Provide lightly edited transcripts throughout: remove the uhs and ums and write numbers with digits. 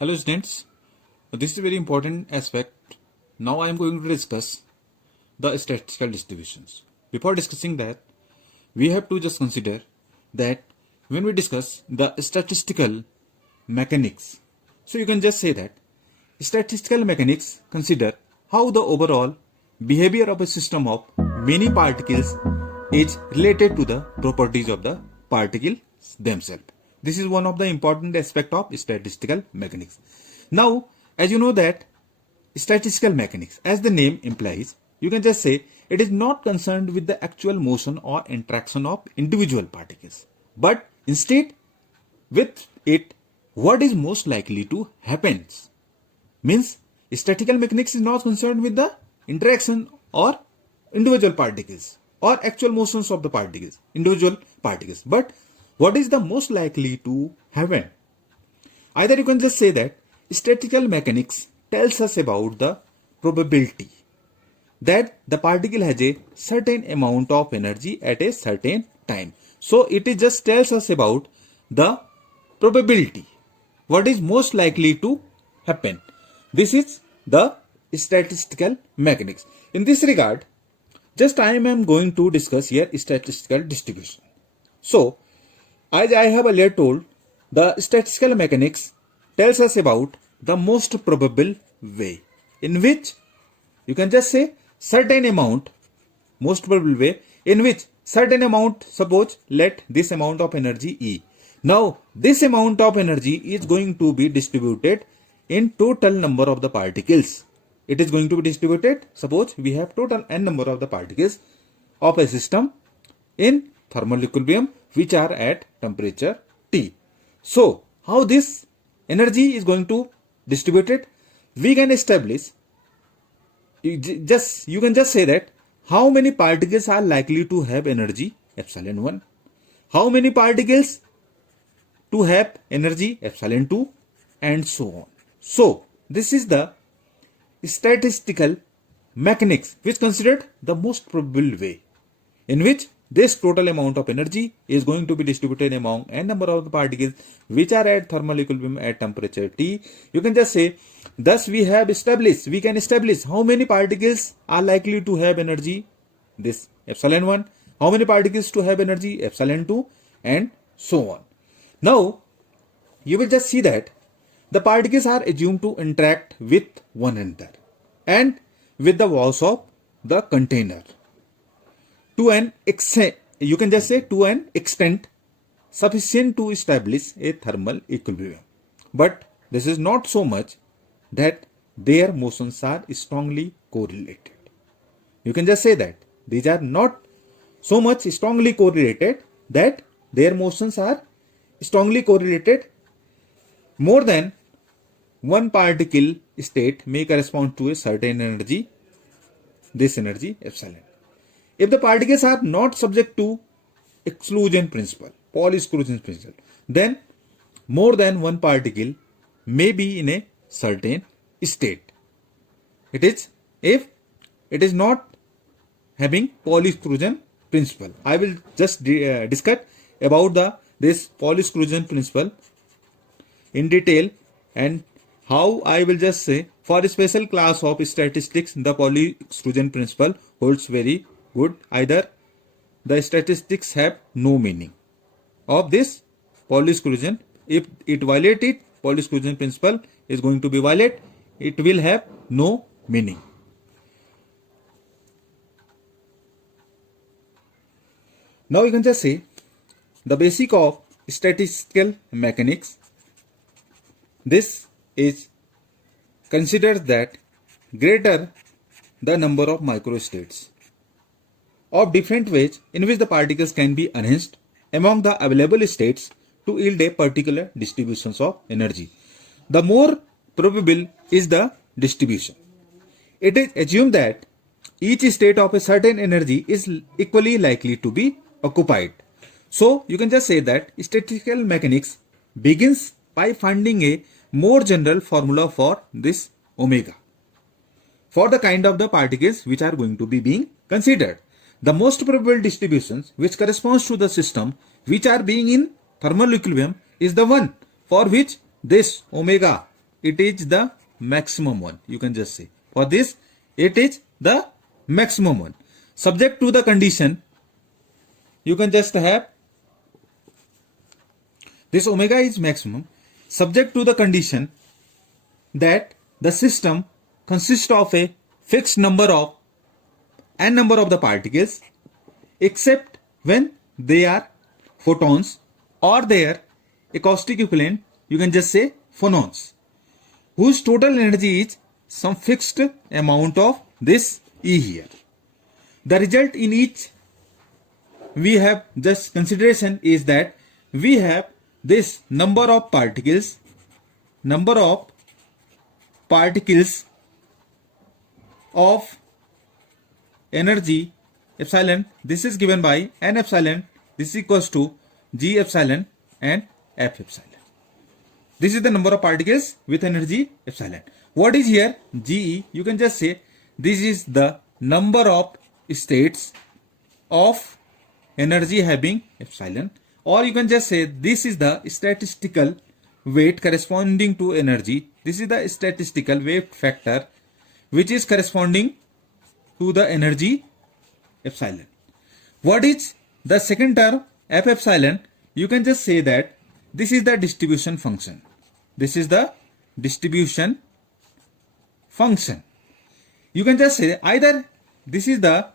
Hello students, this is a very important aspect. Now I am going to discuss the statistical distributions. Before discussing that, we have to just consider that when we discuss the statistical mechanics, so you can just say that statistical mechanics consider how the overall behavior of a system of many particles is related to the properties of the particles themselves. This is one of the important aspect of statistical mechanics. Now, as you know that statistical mechanics, as the name implies, you can just say it is not concerned with the actual motion or interaction of individual particles, but instead with it what is most likely to happen. Means statistical mechanics is not concerned with the interaction or individual particles or actual motions of the particles, individual particles, but what is the most likely to happen. Either you can just say that statistical mechanics tells us about the probability that the particle has a certain amount of energy at a certain time. So it is just tells us about the probability, what is most likely to happen. This is the statistical mechanics. In this regard, just I am going to discuss here statistical distribution. So, as I have earlier told, the statistical mechanics tells us about the most probable way in which you can just say certain amount, most probable way in which certain amount, suppose let this amount of energy E. Now this amount of energy is going to be distributed in total number of the particles. It is going to be distributed, suppose we have total n number of the particles of a system in thermal equilibrium which are at temperature T. So how this energy is going to distributed? We can establish, you can just say that how many particles are likely to have energy epsilon 1, how many particles to have energy epsilon 2, and so on. So this is the statistical mechanics which considered the most probable way in which this total amount of energy is going to be distributed among n number of the particles which are at thermal equilibrium at temperature T. You can just say, thus we can establish how many particles are likely to have energy, this epsilon 1, how many particles to have energy epsilon 2, and so on. Now, you will just see that the particles are assumed to interact with one another and with the walls of the container to an extent, you can just say to an extent sufficient to establish a thermal equilibrium. But this is not so much that their motions are strongly correlated. You can just say that these are not so much strongly correlated that their motions are strongly correlated. More than one particle state may correspond to a certain energy, this energy epsilon. If the particles are not subject to exclusion principle, Pauli exclusion principle, then more than one particle may be in a certain state. It is if it is not having Pauli exclusion principle. I will just discuss about this Pauli exclusion principle in detail, and how I will just say for a special class of statistics the Pauli exclusion principle holds very good. Either the statistics have no meaning of this Pauli exclusion. If it violated, Pauli exclusion principle is going to be violated, it will have no meaning. Now you can just say the basic of statistical mechanics. This is considers that greater the number of microstates of different ways in which the particles can be arranged among the available states to yield a particular distributions of energy, the more probable is the distribution. It is assumed that each state of a certain energy is equally likely to be occupied. So you can just say that statistical mechanics begins by finding a more general formula for this omega for the kind of the particles which are going to be being considered. The most probable distributions which corresponds to the system which are being in thermal equilibrium is the one for which this omega it is the maximum one. You can just say for this it is the maximum one. Subject to the condition, you can just have this omega is maximum, subject to the condition that the system consists of a fixed number of n number of the particles, except when they are photons or their acoustic equivalent, you can just say phonons, whose total energy is some fixed amount of this E here. The result in each we have just consideration is that we have this number of particles of energy epsilon. This is given by n epsilon. This is equals to g epsilon and f epsilon. This is the number of particles with energy epsilon. What is here GE? You can just say this is the number of states of energy having epsilon, or you can just say this is the statistical weight corresponding to energy. This is the statistical weight factor which is corresponding to the energy epsilon. What is the second term f epsilon? You can just say that this is the distribution function. This is the distribution function. You can just say either this is the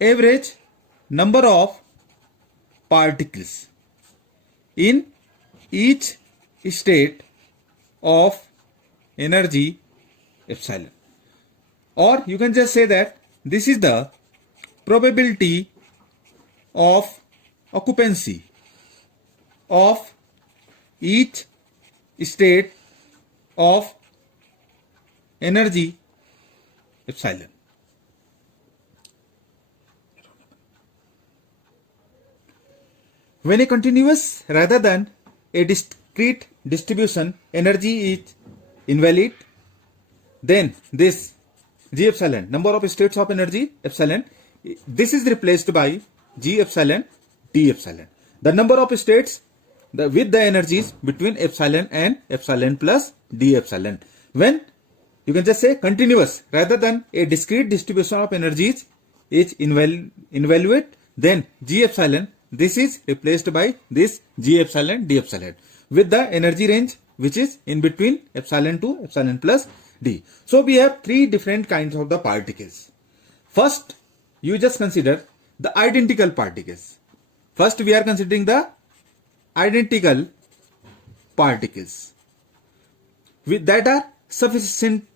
average number of particles in each state of energy epsilon, or you can just say that this is the probability of occupancy of each state of energy epsilon. When a continuous rather than a discrete distribution energy is invalid, then this G epsilon, number of states of energy epsilon, this is replaced by G epsilon D epsilon. The number of states with the energies between epsilon and epsilon plus D epsilon. When you can just say continuous rather than a discrete distribution of energies is invalid, then G epsilon, this is replaced by this G epsilon D epsilon with the energy range which is in between epsilon to epsilon plus D. So we have three different kinds of the particles. First, you just consider the identical particles. First, we are considering the identical particles that are sufficient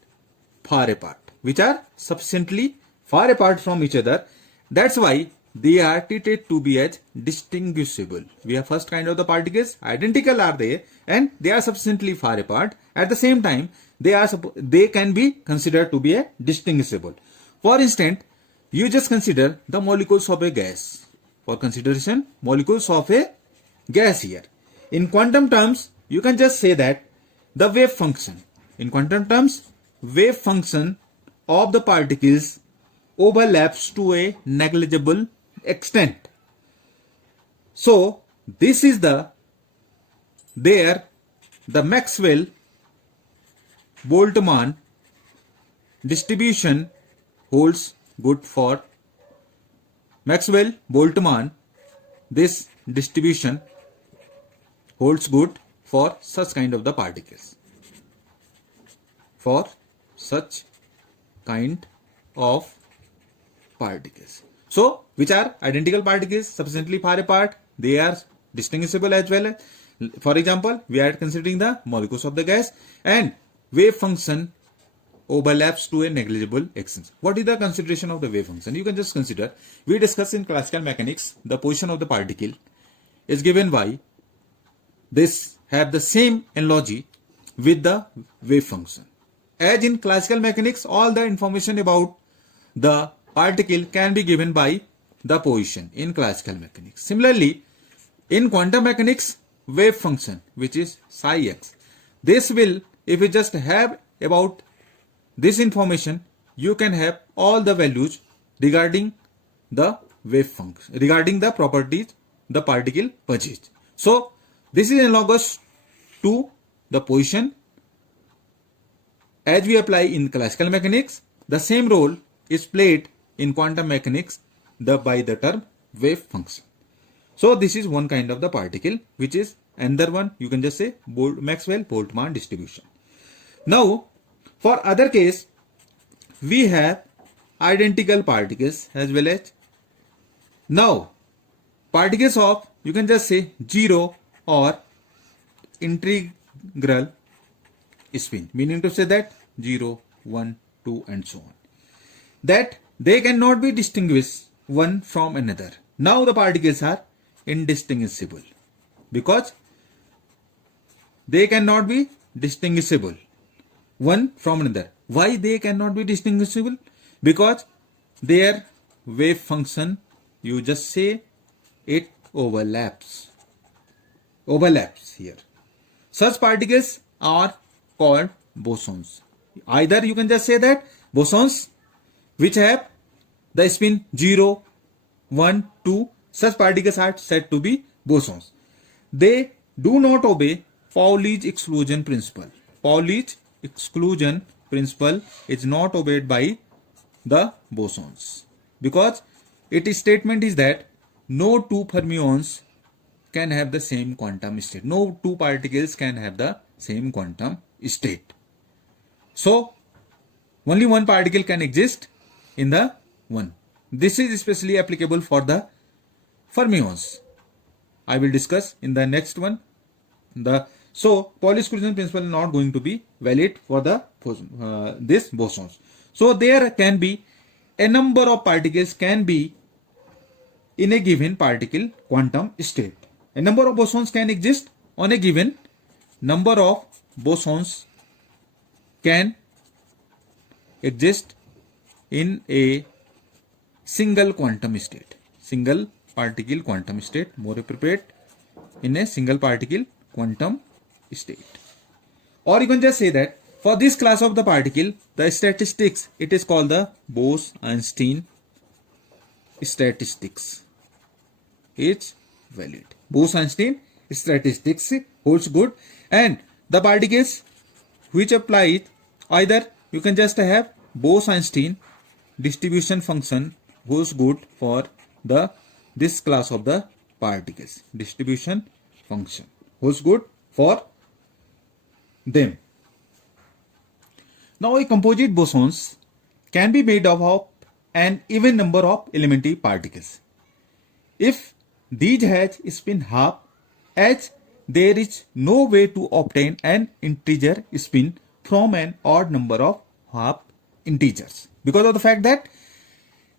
far apart, which are sufficiently far apart from each other. That's why they are treated to be as distinguishable. We have first kind of the particles, identical are they, and they are sufficiently far apart. At the same time, they can be considered to be a distinguishable. For instance, you just consider the molecules of a gas. For consideration, molecules of a gas here. In quantum terms, you can just say that the wave function. In quantum terms, wave function of the particles overlaps to a negligible extent. So this is the Maxwell-Boltzmann distribution holds good for Maxwell-Boltzmann. This distribution holds good for such kind of the particles. For such kind of particles. So, which are identical particles sufficiently far apart, they are distinguishable as well. For example, we are considering the molecules of the gas, and wave function overlaps to a negligible extent. What is the consideration of the wave function? You can just consider, we discussed in classical mechanics, the position of the particle is given by this have the same analogy with the wave function. As in classical mechanics, all the information about the particle can be given by the position in classical mechanics. Similarly, in quantum mechanics, wave function, which is psi x, this will, if you just have about this information, you can have all the values regarding the wave function, regarding the properties the particle possesses. So this is analogous to the position as we apply in classical mechanics, the same role is played in quantum mechanics by the term wave function. So this is one kind of the particle, which is another one you can just say Maxwell-Boltzmann distribution. Now for other case, we have identical particles as well as now particles of you can just say zero or integral spin, meaning to say that 0, 1, 2 and so on, that they cannot be distinguished one from another. Now the particles are indistinguishable because they cannot be distinguishable one from another. Why they cannot be distinguishable? Because their wave function, you just say it overlaps here. Such particles are called bosons. Either you can just say that bosons which have the spin 0, 1, 2, such particles are said to be bosons. They do not obey Pauli's exclusion principle. Pauli's exclusion principle is not obeyed by the bosons because its statement is that no two fermions can have the same quantum state. No two particles can have the same quantum state. So only one particle can exist in the one. This is especially applicable for the fermions. I will discuss in the next one. So Pauli's exclusion principle is not going to be valid for the this bosons. So there can be a number of particles can be in a given particle quantum state. A number of bosons can exist on a given number of bosons can exist in a single quantum state, single particle quantum state, more appropriate, in a single particle quantum state. Or you can just say that for this class of the particle, the statistics, it is called the Bose-Einstein statistics is valid. Bose-Einstein statistics holds good, and the particles which apply it, either you can just have Bose-Einstein distribution function holds good for this class of the particles. Distribution function holds good for them. Now a composite bosons can be made up of an even number of elementary particles. If these has spin half, as there is no way to obtain an integer spin from an odd number of half integers, because of the fact that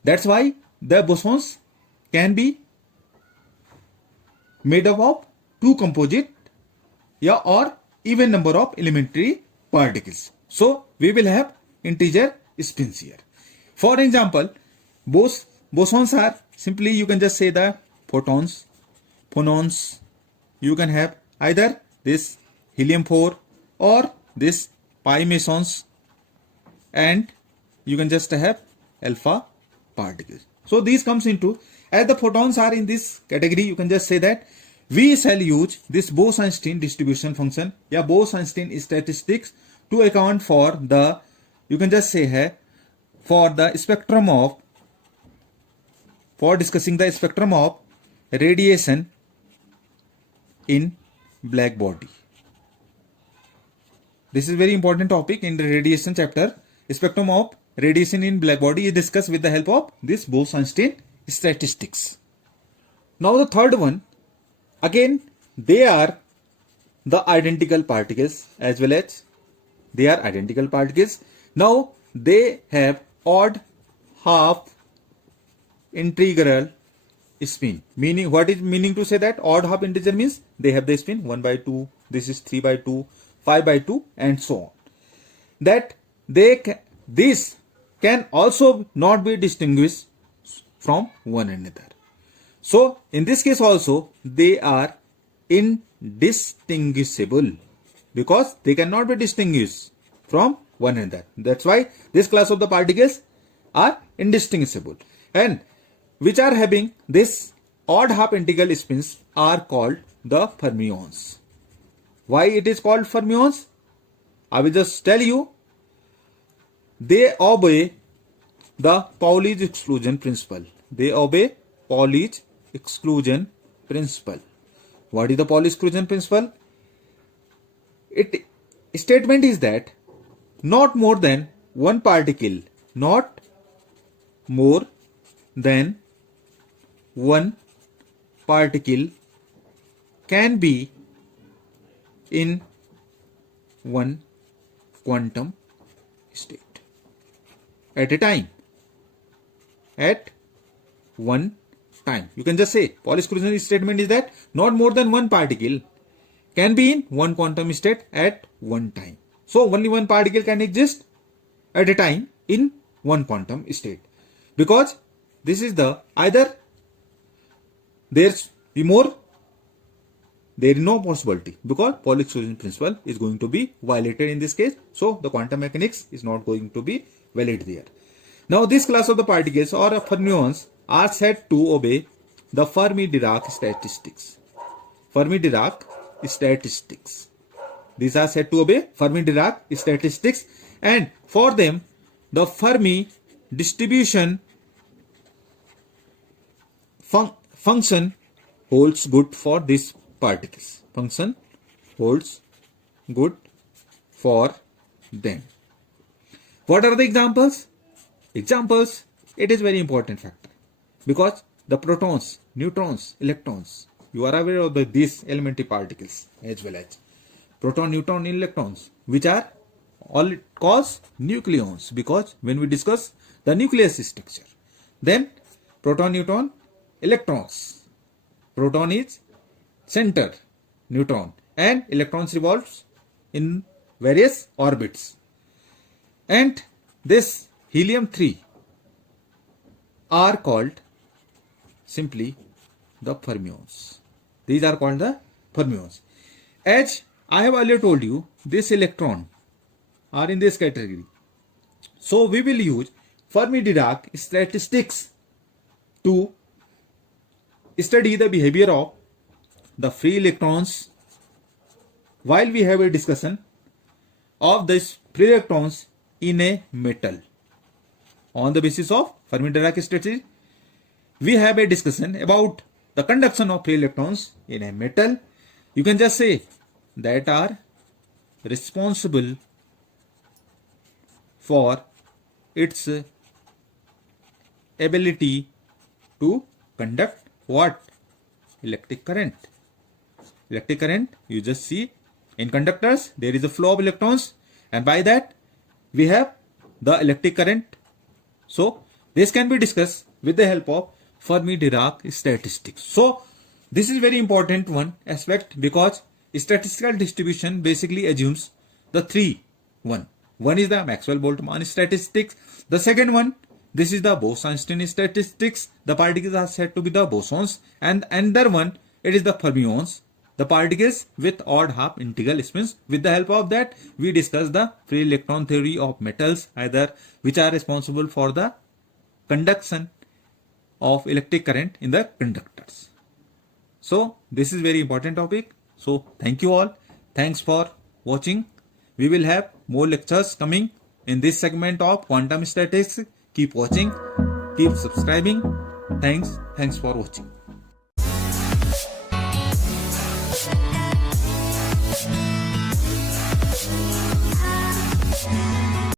that's why the bosons can be made up of two composite or even number of elementary particles. So we will have integer spins here. For example, bosons are simply you can just say the photons, phonons. You can have either this helium-4 or this pi mesons, and you can just have alpha particles. So these comes into, as the photons are in this category, you can just say that we shall use this Bose-Einstein distribution function, Bose-Einstein statistics, to account for the, you can just say here, for the spectrum of, for discussing the spectrum of radiation in black body. This is very important topic in the radiation chapter. Spectrum of radiation in black body is discussed with the help of this Bose-Einstein statistics. Now the third one, again they are the identical particles as well as they are identical particles. Now they have odd half integral spin. Meaning, what is meaning to say that odd half integer means they have the spin 1 by 2, this is 3 by 2, 5 by 2 and so on. That this can also not be distinguished from one another. So in this case also they are indistinguishable because they cannot be distinguished from one another. That's why this class of the particles are indistinguishable, and which are having this odd half integral spins are called the fermions. Why it is called fermions? I will just tell you. they obey the Pauli's exclusion principle. They obey Pauli's exclusion principle. What is the Pauli exclusion principle? Its statement is that not more than one particle, not more than one particle can be in one quantum state at a time. At one time. You can just say Pauli exclusion statement is that not more than one particle can be in one quantum state at one time. So only one particle can exist at a time in one quantum state, because this is the either there is no possibility, because Pauli exclusion principle is going to be violated in this case. So the quantum mechanics is not going to be valid there. Now this class of the particles or fermions are said to obey the Fermi-Dirac statistics. Fermi-Dirac statistics. These are said to obey Fermi-Dirac statistics, and for them the Fermi distribution function holds good for these particles. Function holds good for them. What are the examples? Examples, it is very important factor, because the protons, neutrons, electrons, you are aware of these elementary particles as well as proton, neutron, electrons, which are all called nucleons, because when we discuss the nucleus structure, then proton, neutron, electrons, proton is center, neutron, and electrons revolves in various orbits, and this helium-3 are called simply the fermions. These are called the fermions. As I have earlier told you, this electron are in this category. So we will use Fermi-Dirac statistics to study the behavior of the free electrons while we have a discussion of this free electrons in a metal. On the basis of Fermi-Dirac statistics, we have a discussion about the conduction of free electrons in a metal. You can just say that are responsible for its ability to conduct what? Electric current. Electric current, you just see in conductors there is a flow of electrons, and by that we have the electric current. So this can be discussed with the help of Fermi-Dirac statistics. So this is very important one aspect, because statistical distribution basically assumes the three. One is the Maxwell-Boltzmann statistics. The second one, this is the Bose-Einstein statistics. The particles are said to be the bosons, and another one, it is the fermions, the particles with odd half integral spins. With the help of that, we discuss the free electron theory of metals, either which are responsible for the conduction of electric current in the conductors. So this is very important topic. So thank you all. Thanks for watching. We will have more lectures coming in this segment of quantum statistics. Keep watching, keep subscribing. Thanks for watching.